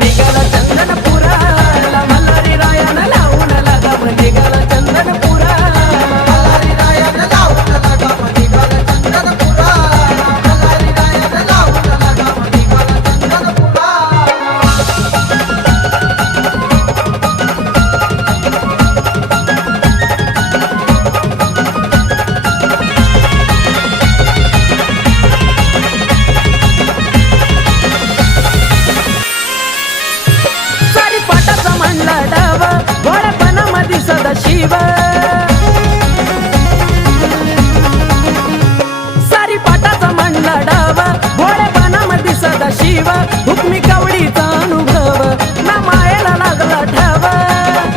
निघाला चंदनपुरा मल्हारी रायान लावून लगाम निघाला चंदनपुरा मल्हारी रायान लावून लगाम निघाला चंदनपुरा मल्हारी रायान लावून लगाम निघाला चंदनपुरा सारी पाटाचा मांडला डाव भोळ्यापणामध्ये सदाशिव सारी पाटाचा मांडला डाव भोळ्यापणामध्ये सदाशिव हुकमी कावडीचा अनुभव ना मायेला लागला ठाव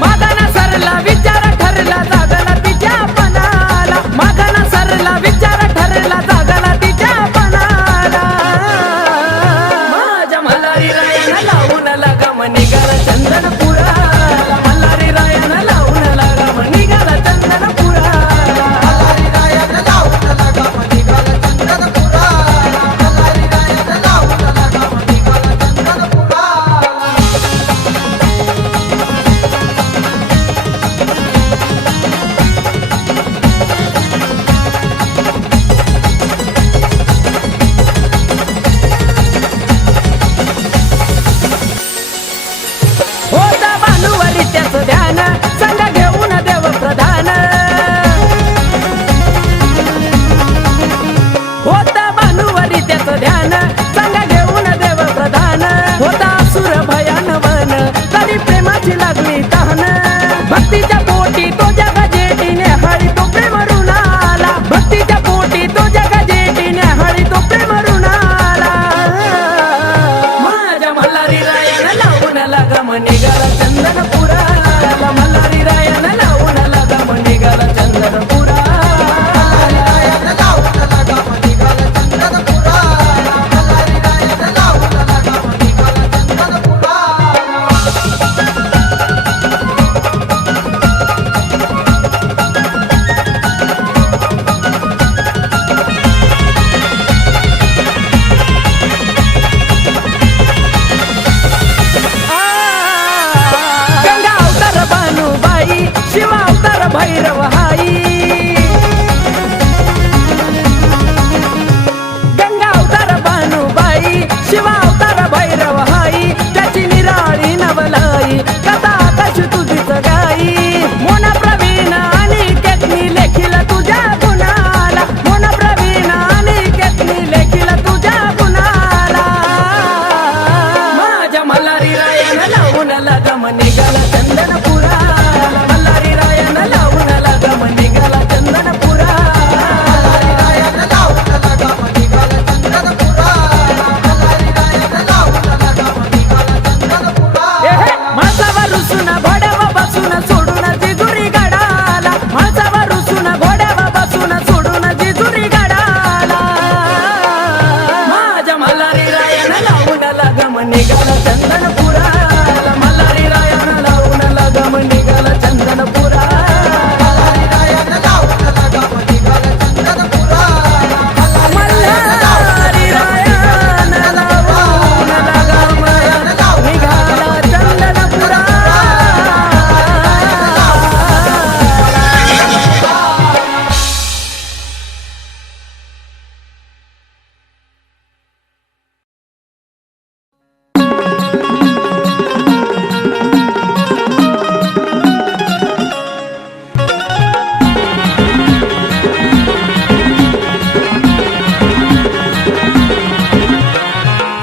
मागाना सरला विचार ठरला जागला तिच्या पणाला मागाना सरला विचार ठरला जागला तिच्या पणाला माझ्या मल्हारी रायान लावून लगाम निघाला चंदनपुरा मल्हारी रायान लावून लगाम निघाला चंदनपुरा मल्हारी रायान लावून लगाम निघाला चंदनपुरा मल्हारी रायान लावून लगाम निघाला चंदनपुरा होता भानुवारी त्याचं ध्यान संग घेऊन देव प्रधान होता भानुवारी त्याचं ध्यान संग घेऊन देव प्रधान होता असुर भयान वन तरी प्रेमाची लागली तहान भक्तीच्या पोटी तो जगा जेटीने हळी तो प्रेम रुणाला भक्तीच्या पोटी तो जगा जेटीने हळी तो प्रेम रुणाला माझ्या मल्हारी रायान लावून लगाम निघाला चंदनपुरा मल्हारी रायान लावून लगाम निघाला चंदनपुरा मल्हारी रायान लावून लगाम निघाला चंदनपुरा मल्हारी रायान लावून लगाम निघाला चंदनपुरा गंगा अवतार भानुबाई शिव अवतार भैरव हाई गंगा अवतार भानुबाई शिव अवतार भैरव हाई त्याची निराळी नवलाई कथा आकाश तुझीच गाई मोना प्रवीण आणि केतनी लेखील तुझ्या गुणाला मोना प्रवीण आणि केतनी लेखील तुझ्या गुणाला माझ्या मल्हारी रायान लावून लगाम निघाला चंदनपुरा मल्हारी रायान लावून लगाम निघाला चंदनपुरा मल्हारी रायान लावून लगाम निघाला चंदनपुरा मल्हारी रायान लावून लगाम निघाला चंदनपुरा माणसावर रुसून घोड्यावर बसून सोडून जिजुरी गाडाला माणसावर रुसून घोड्यावर बसून सोडून जिजुरी गाडाला माझ्या मल्हारी रायान लावून लगाम निघाला चंदनपुरा मल्हारी रायान लावून लगाम निघाला चंदनपुरा मल्हारी रायान लावून लगाम निघाला चंदनपुरा मल्हारी रायान लावून लगाम निघाला चंदनपुरा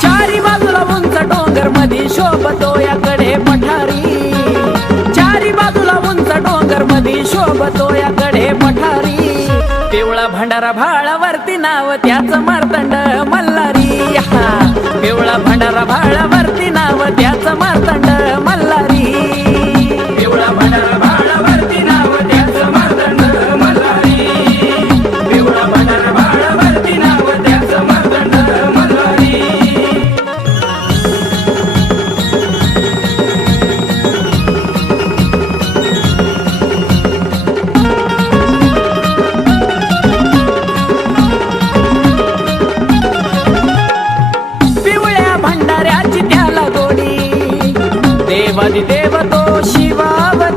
चारी बाजूला उंच डोंगर मध्ये शोभतो याकडे पठारी चारी बाजूला उंच डोंगर मध्ये शोभतो याकडे पठारी पिवळा भंडारा भाळावरती नाव त्याचं मार्तंड मल्हारी हा पिवळा भंडारा भाळावरती नाव त्याचं मार्तंड मल्हारी पिवळा भंडारा भाळावरती नाव त्याचं मार्तंड मल्हारी पिवळा भंडारा भाळावरती नाव त्याचं मार्तंड मल्हारी पिवळ्या भंडाऱ्याची त्या देवादिदेव तो शिवावतारी.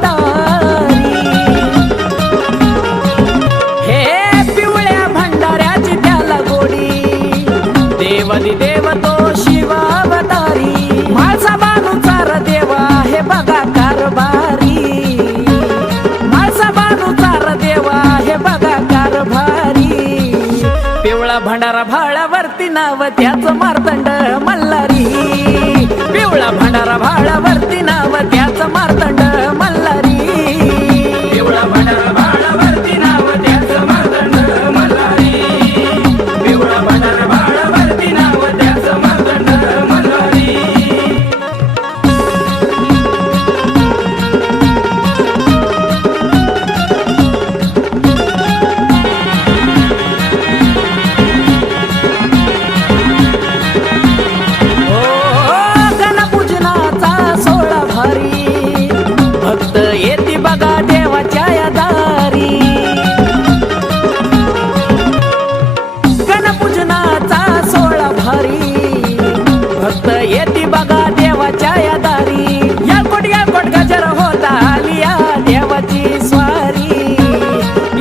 हे पिवळ्या भंडाऱ्याची त्याला गोडी, देवादिदेव तो शिवावतारी. म्हाळसा बानूचार देवा हे बघा कारभारी, म्हाळसा बानूचार देवा हे बघा कारभारी. पिवळा भंडारा भाळावरती नाव त्याचं मार्तंड मल्हारी, पिवळा भंडारा भाळावरती नाव त्याचं मार्तंड मल्हारी. पिवळा भंडारा भाळावरती नाव त्याचं मार्तंड मल्हारी, पिवळा भंडारा भाळावरती नाव त्याचं मार्तंड मल्हारी. गणपूजनाचा सोहळा भारी, भक्त येती बघा देवाच्या या दारी. गणपूजनाचा सोहळा भारी, भक्त येती बघा देवाच्या या दारी. याकोट गजर होता आलिया देवाची स्वारी,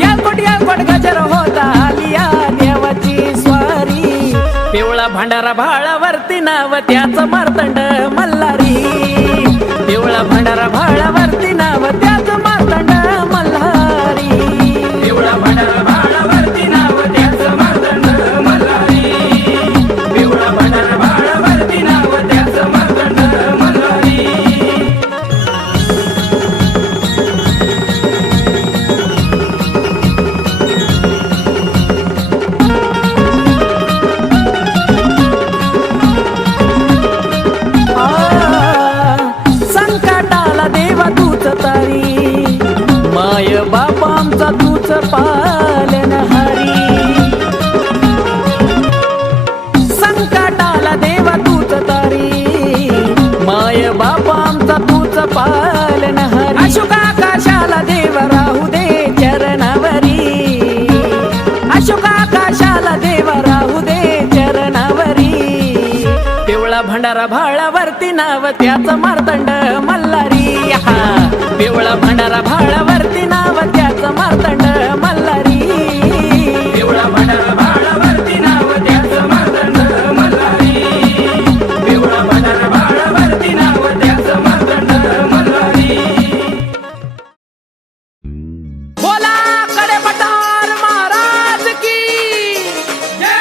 याकोट गजर होता आलिया देवाची स्वारी. पिवळा भंडारा भाळावरती नाव त्याचं मार्तंड मल्हारी, पिवळा भंडारा भाळावरती नाव त्याचं मार्तंड मल्हारी. पिवळा भंडारा भाळावरती नाव त्याचं मार्तंड मल्हारी, पिवळा भंडारा भाळावरती नाव त्याचं मार्तंड मल्हारी. संकटाला देवा तूच तारी, माय बापा आमचा तूच पालनहारी. संकटाला देवा तूच तारी, माय बापा आमचा तूच पालनहारी. अशोका आकाशाला देव राहू दे चरणावरी, अशोका आकाशाला देव राहू दे चरणावरी. पिवळा भंडारा भाळावरती नाव त्याचं मार्तंड मल्हारी, हा पिवळा भंडारा भाळावरती नाव त्याचं मार्तंड मल्हारी. पिवळा भंडारा भाळावरती नाव त्याचं मार्तंड मल्हारी, पिवळा भंडारा भाळावरती नाव त्याचं मार्तंड मल्हारी. बोला कडे पठार महाराज की जय.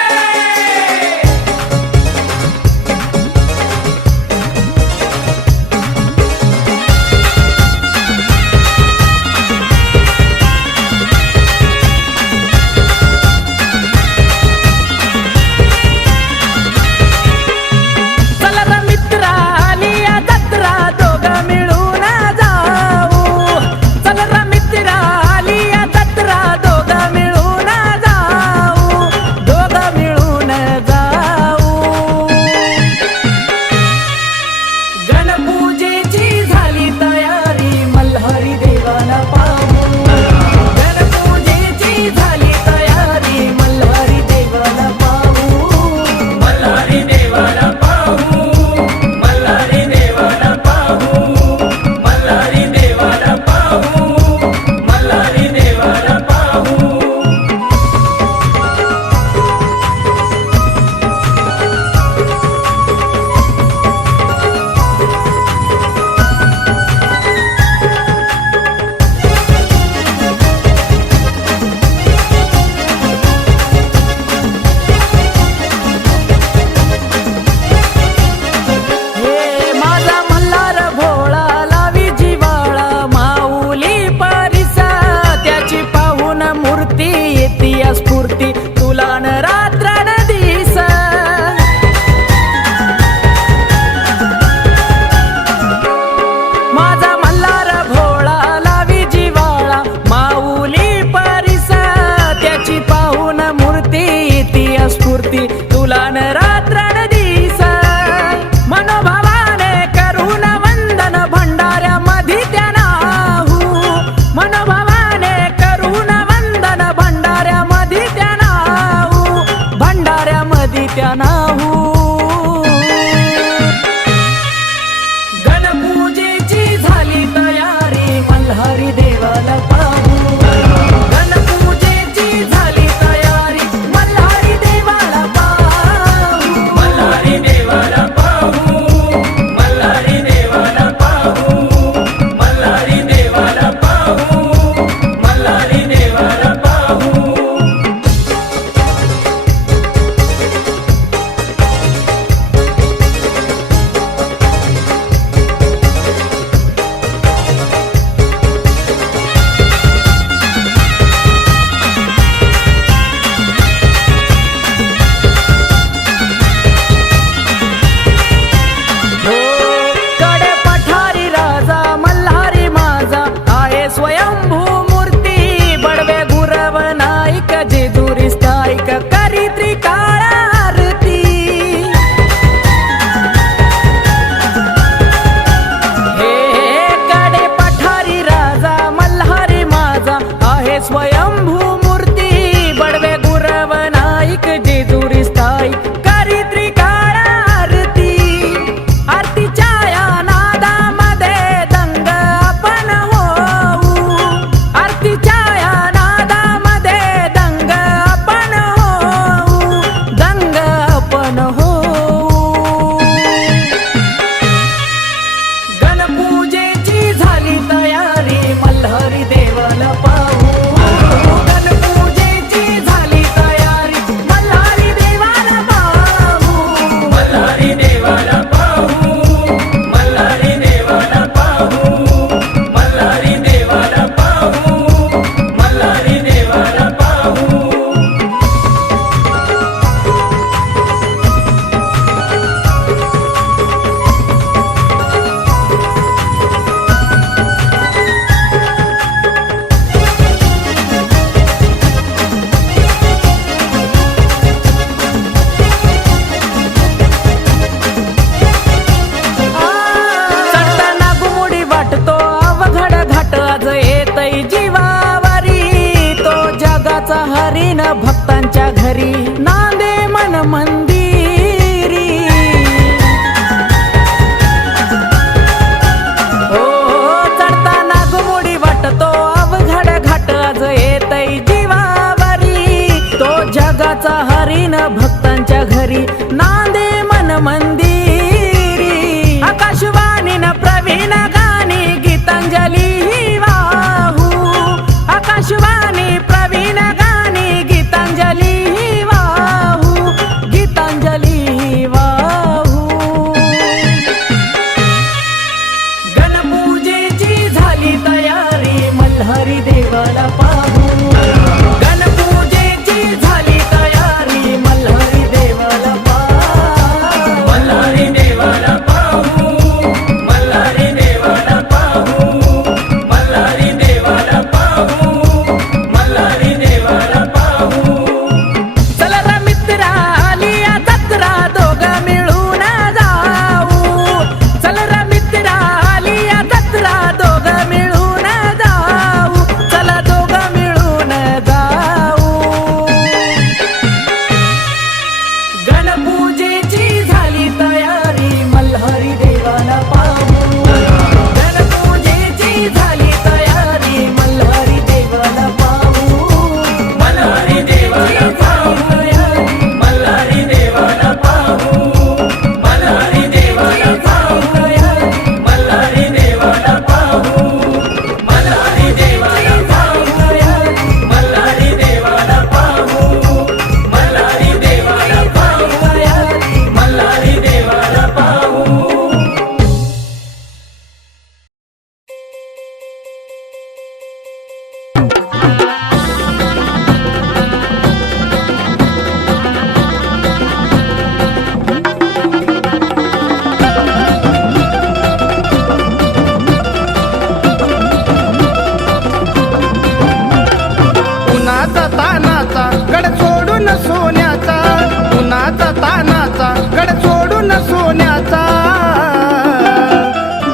घरी नांदे मन मंदिरी हो चढताना घुमुडी वाटतो अवघड घाट आज येतै जीवावरी तो जगाचा हरीण भक्तांच्या घरी नांदे मन मंदिरी आकाशवाणी न प्रवीण गाणी गीतांजली वाहू आकाशवाणी प्रवीण गाणी गीतांजली वाहू गीतांजली वाहू गणपूजेची झाली तयारी मल्हारी देवाला पाहू गणपूजेची झाली तयारी मल्हारी देवाला पाहू मल्हारी देवाला पाहू मल्हारी देवाला पाहू मल्हारी देवाला पाहू मल्हारी देवाला पाहू चल रे मित्रा आली या जत्रा दोघं मिळून जाऊ चल रे मित्रा आली या जत्रा दोघं मिळून जाऊ चला दोघं मिळून जाऊ गणपूजेची झाली तयारी मल्हारी देवाला पाहू गणपूजेची झाली तयारी मल्हारी देवाला पाहू मल्हारी देवाला पाहू मल्हारी देवाला पाहू मल्हारी देवाला पाहू मल्हारी देवाला पाहू मल्हारी देवाला पाहू मल्हारी देवाला पाहू मल्हारी देवाला पाहू मल्हारी देवाला पाहू उन्हाचा तानाचा गड सोडून सोन्याचा उन्हाचा तानाचा गड सोडून सोन्याचा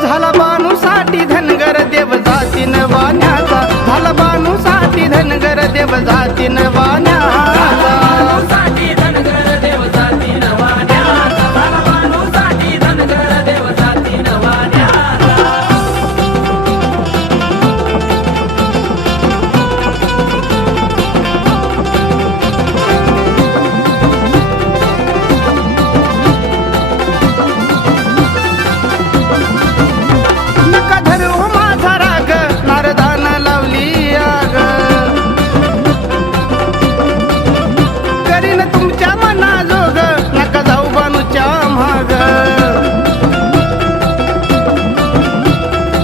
झाला बानूसाठी धनगर देव जातीन वाण्याचा झाला बानूसाठी धनगर देव जातीन वाण्याचा साठी धनगर देव जाती नवान्याचा झाला बानूसाठी धनगर देव जाती नवान्याचा नका धरू माझा राग नारदान लावली आग करीन तुमच्या मनाजोग नका जाऊ बानूच्या महाग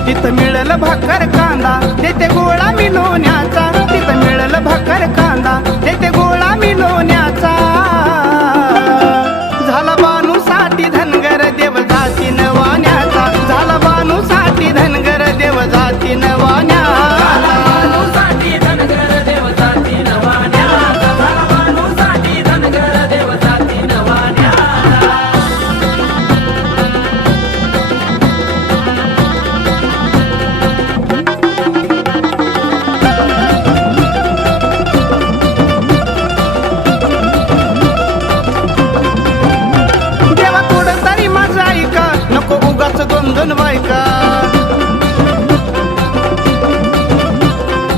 तिथं मिळल भाकर कांदा देते गोळा मी लोण्याचा तिथं मिळल भाकर कांदा देते गोळा मी लोण्याचा झाला बानूसाठी धनगर देव जाती वाण्याचा झाला बानूसाठी धनगर देव जाती वाण्याचा बानूसाठी धनगर देव जाती नवान्याचा झाला बानूसाठी धनगर देव जाती नवान्याचा देवा थोडं तरी माझं ऐका नको उगाच दोन दोन बायका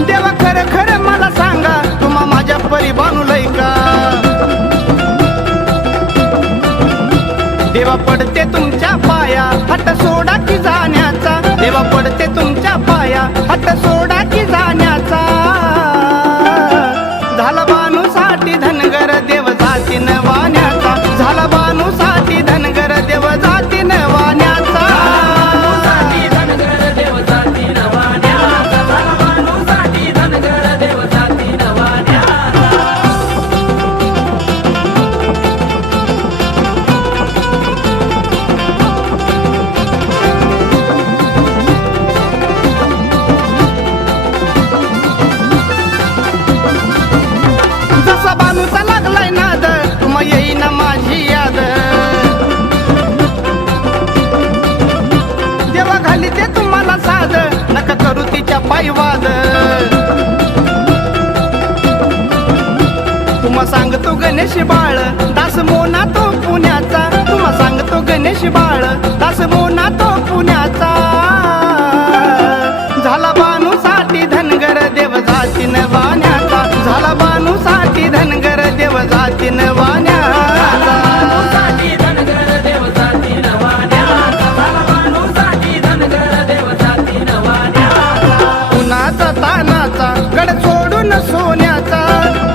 देवा खरं खरं मला सांगा तुम्हा माझ्या परी बानूलय का देवा पडते तुमच्या पाया हट सोडा की जाण्याचा देवा पडते तुमच्या पाया हट सोडा की जाण्याचा झाला बानूसाठी धनगर देव जाती वाण्याचा झाला बानूसाठी धनगर देव जाती वाण्याचा बानूसाठी धनगर देव जाती नवान्याचा झाला बानूसाठी धनगर देव जाती नवान्याचा जसा बानूचा लागलाय नाद तुम्हा येईना माझी याद देवा घाली ते तुम्हाला साध नका करू तिच्या पायवाद तुम्हा सांगतो गणेश बाळ दास मोना तो पुण्याचा तुम्हा सांगतो गणेश बाळ दास मोना तो पुण्याचा झाला बानूसाठी धनगर देव जातीन वाण्याचा झाला बानूसाठी धनगर देव जातीन वाण्याचा साठी धनगर देव जाती नवान्याचा साठी धनगर देव जाती नवान्याचा उन्हाचा तानाचा गड सोडून सोन्याचा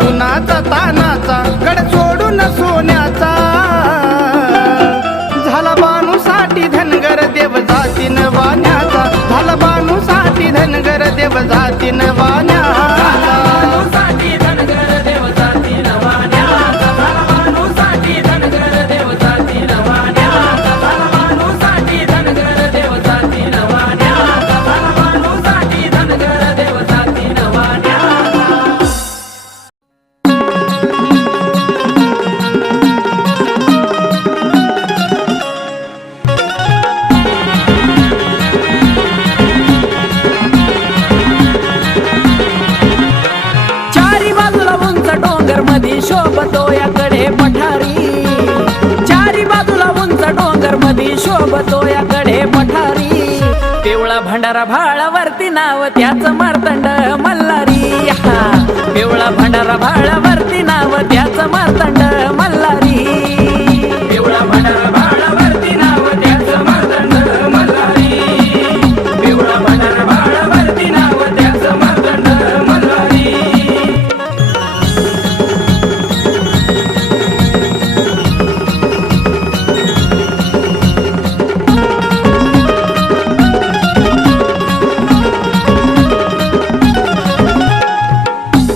उन्हाचा तानाचा गड सोडून सोन्याचा झाला बानूसाठी धनगर देव जातीन वाण्याचा झाला बानूसाठी धनगर देव जातीन वाण्याचा साठी धनगर देव जाती नवान्याचा साठी धनगर देव जाती नवान्याचा साठी धनगर देव जाती नवान्याचा साठी धनगर देव जाती नवान्याचा चारी बाजूला उंच डोंगर मधी शोभतो याकडे पठारी चारी बाजूला उंच डोंगर मधी शोभतो याकडे पठारी पिवळा भंडारा भाळावरती नाव त्याच मार्तंड मल्हारी हा पिवळा भंडारा भाळावरती नाव त्याच मार्तंड मल्हारी पिवळा भंडारा भाळावरती नाव त्याच मार्तंड मल्हारी पिवळा भंडारा भाळावरती नाव त्याच मार्तंड मल्हारी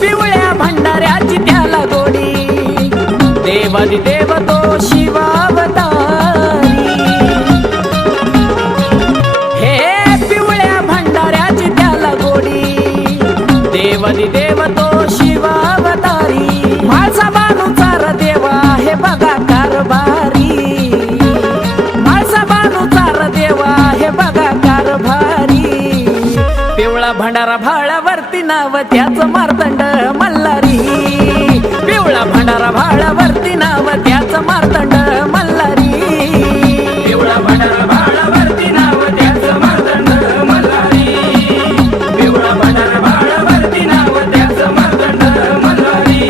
पिवळ्या भंडाऱ्याची त्याला गोडी देवादिदेव तो शिवावतारी हे पिवळ्या भंडाऱ्याची त्याला गोडी देवादिदेव तो शिवावतारी माझा बानूचार देवा हे बघा कारभारी माझा बानूचार देवा हे बघा कारभारी पिवळा भंडारा भाळावरती नाव त्याच मार्तंड मल्हारी पिवळा भंडारा भाळावरती नाव त्याच मार्तंड मल्हारी पिवळा भंडारा भाळावरती नाव त्याच मार्तंड मल्हारी पिवळा भंडारा भाळावरती नाव त्याच मार्तंड मल्हारी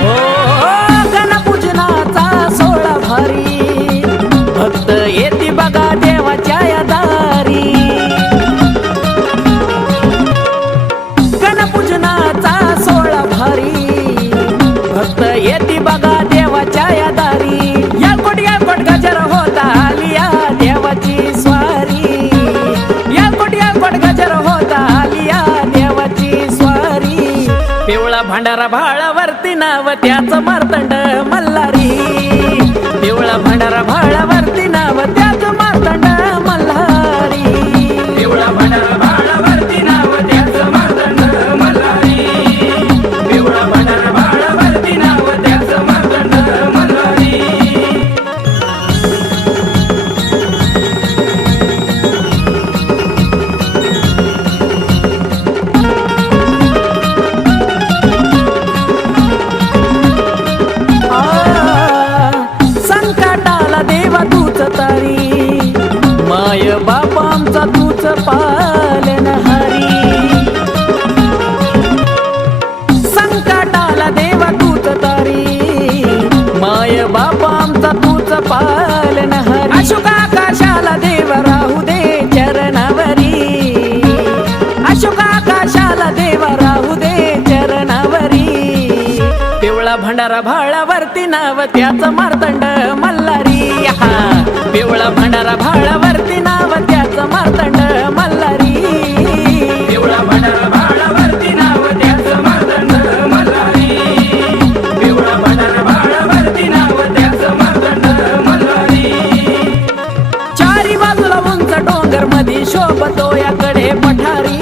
ओ गणपूजनाचा सोहळा भारी भक्त येती बघा देवाच्या या दारी गणपूजनाचा सोहळा भारी भक्त येती बघा देवाच्या या दारी याकोट गजर होता आलिया देवाची स्वारी याकोट गजर होता आलिया देवाची स्वारी पिवळा भंडारा भाळावरती नाव त्याच मार्तंड मल्हारी पिवळा भंडारा भाळावरती नाव त्याच मार्तंड मल्हारी पिवळा भंडारा भाळावरती नाव त्याच मार्तंड मल्हारी पिवळा भंडारा भाळावरती नाव त्याच मार्तंड मल्हारी संकटाला देवा तूच तारी माय बापांचा तूच पालनहारी संकटाला देवा तूच तारी माय बापांचा तूच पालनहारी अशोक आकाशाला देव राहू दे चरणावरी अशोक आकाशाला देव राहू दे चरणावरी पिवळा भंडारा भाळावरती नाव त्याच मार्तंड मल्हारी हा पिवळा भंडारा भाळावरती नाव त्याच मार्तंड मल्हारी पिवळा भंडारा भाळावरती नाव त्याच मार्तंड मल्हारी पिवळा भंडारा भाळावरती नाव त्याच मार्तंड मल्हारी चारी बाजूला उंच डोंगर मधी शोभतो याकडे पठारी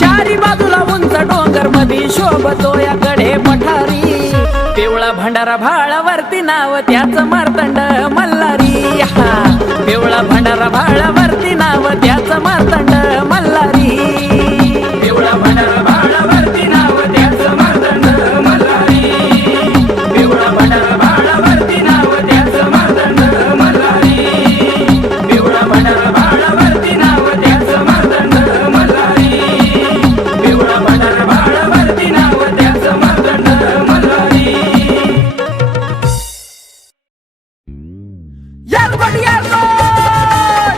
चारी बाजूला उंच डोंगर मधी शोभतो याकडे पठारी पिवळा भंडारा भाळावरती नाव त्याचं मार्तंड मल्हारी हा पिवळा भंडारा भाळावरती नाव त्याचं मार्तंड मल्हारी पिवळा भंडारा भाळावरती नाव त्याचं मार्तंड मल्हारी पिवळा भंडारा भाळावरती नाव त्याचं मार्तंड मल्हारी पिवळा भंडारा भाळावरती नाव त्याचं मार्तंड मल्हारी पिवळा भंडारा भाळावरती नाव त्याचं मार्तंड मल्हारी यारगोट यारगोट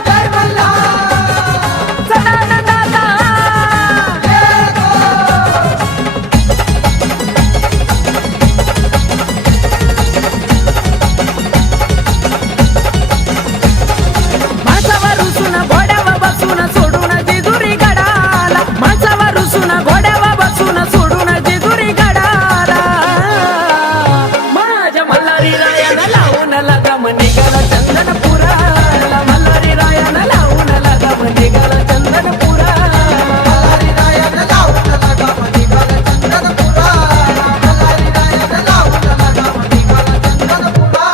जय मल्हार सदानंदाचा माणसावर रुसून घोड्यावर बसून सोडून जेजुरी गडाला माणसावर रुसून घोड्यावर बसून सोडून जेजुरी गडाला माझ्या मल्हारी रायाला लावून लगाम निघाला चंदनपुराला मल्हारी रायाला लावून लगाम निघाला चंदनपुराला मल्हारी रायानं लावून लगाम निघाला चंदनपुरा मल्हारी रायानं लावून लगाम निघाला चंदनपुरा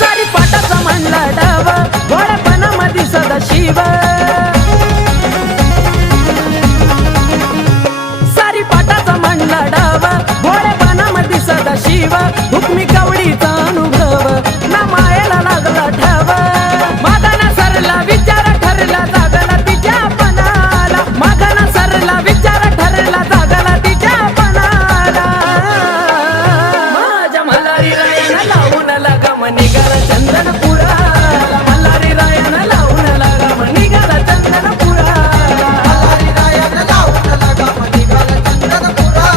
सारी पाटाचा म्हणला डाव घोड्यापणामध्ये सदाशिव सारी पाटाचा म्हणला डाव घोड्यापणामध्ये सदाशिव हुकमी कवडीचा अनुभव ना मायेला लागला ठाव मागाना सरला विचार ठरला जागला तिच्या पणाला मागाना सरला विचार ठरला जागला तिच्या पणाला माझ्या मल्हारी रायानं लावून लगाम निघाला चंदनपुराला मल्हारी रायानं लावून लगाम निघाला चंदनपुराला मल्हारी रायानं लावून लगाम निघाला चंदनपुरा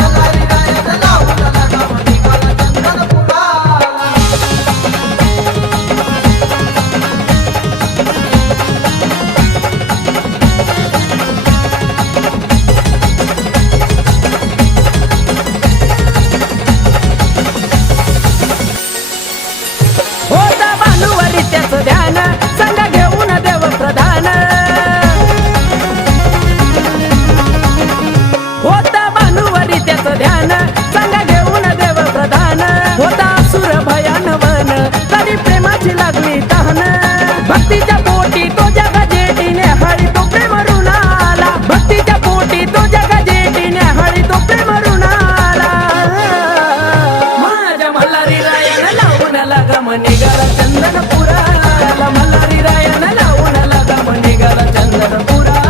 मल्हारी रायानं लावून लगाम निघाला चंदनपुरा होता भानुवारी त्याचं ध्यान संग घेऊन देव प्रधान होता भानुवारी त्याचं ध्यान संग घेऊन देव प्रधान होता असुर भयान वन तरी प्रेमाची लागली तहान भक्तीच्या पोटी तो जग जेटीने हळी तो प्रेम रुणाला भक्तीच्या पोटी तो जग जेटीने हळी तो प्रेम रुणाला माझ्या मल्हारी रायानं लावून लगाम निघाला चंदनपुराला मल्हारी रायानं लावून लगाम निघाला चंदनपुराला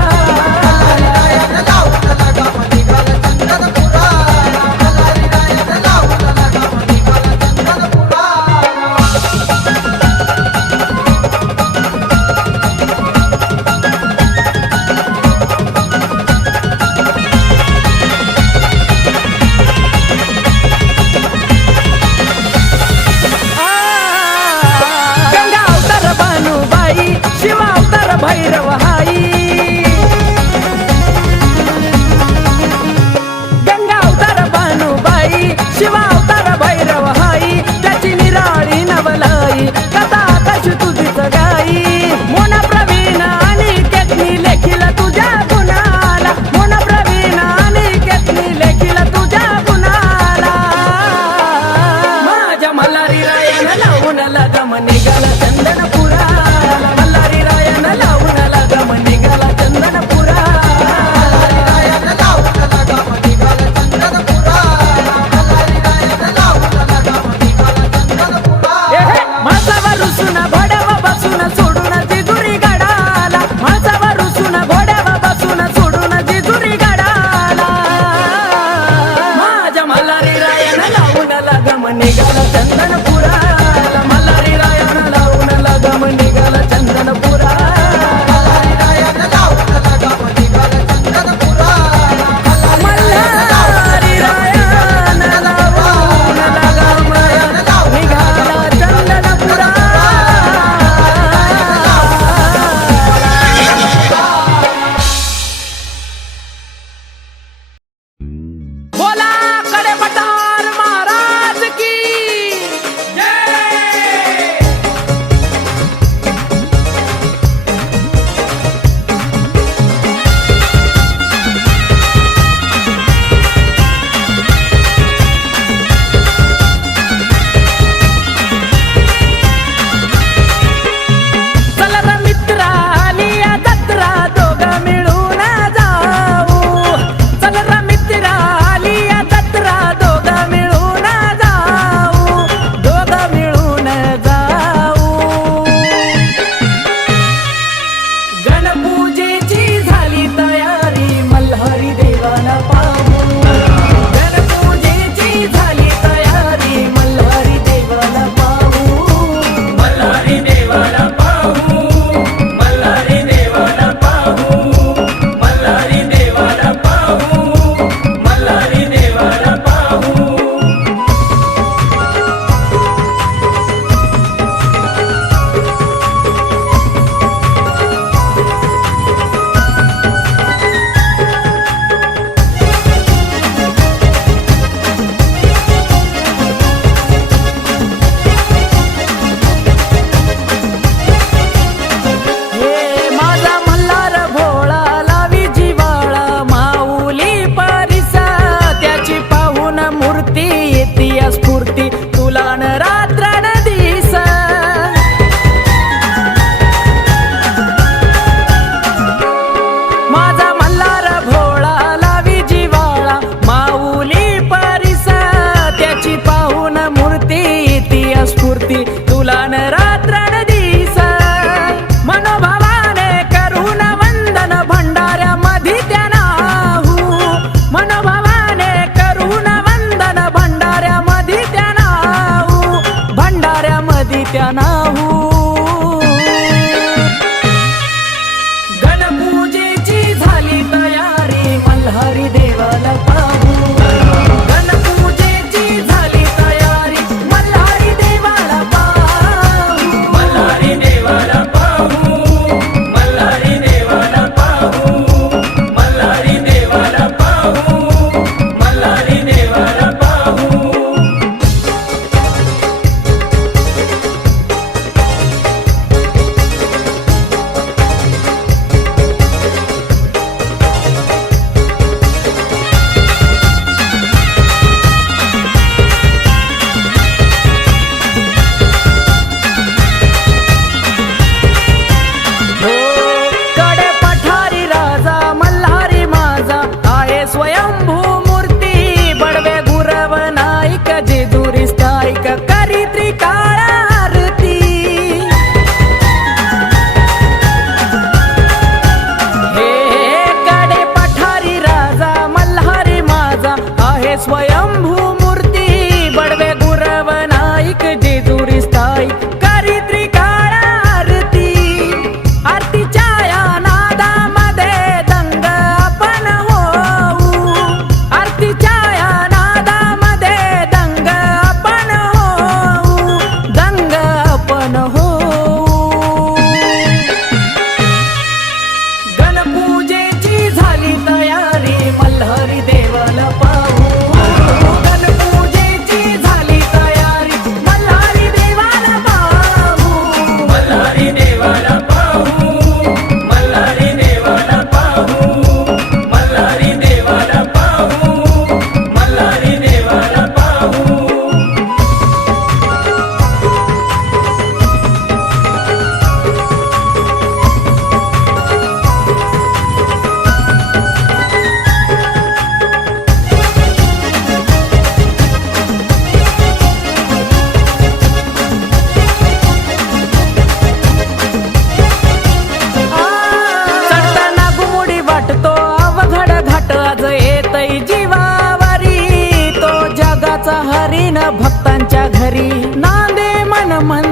मल्हारी रायानं लावून लगाम निघाला चंदनपुरा मल्हारी रायानं लावून लगाम निघाला चंदनपुरा गंगा अवतार भानुबाई शिव अवतार भैरव हाई गंगा अवतार भानुबाई शिव अवतार भैरव हाई त्याची निराळी नवलाई कथा आकाश तुझीच गाई मोना प्रवीण आणि केतनी लेखील तुझ्या गुणाला मोना प्रवीण आणि केतनी लेखील तुझ्या गुणाला माझ्या मल्हारी रायानं लावून लगाम निघाला चंदनपुराला मल्हारी रायानं लावून लगाम घरी नांदे मन मंदिर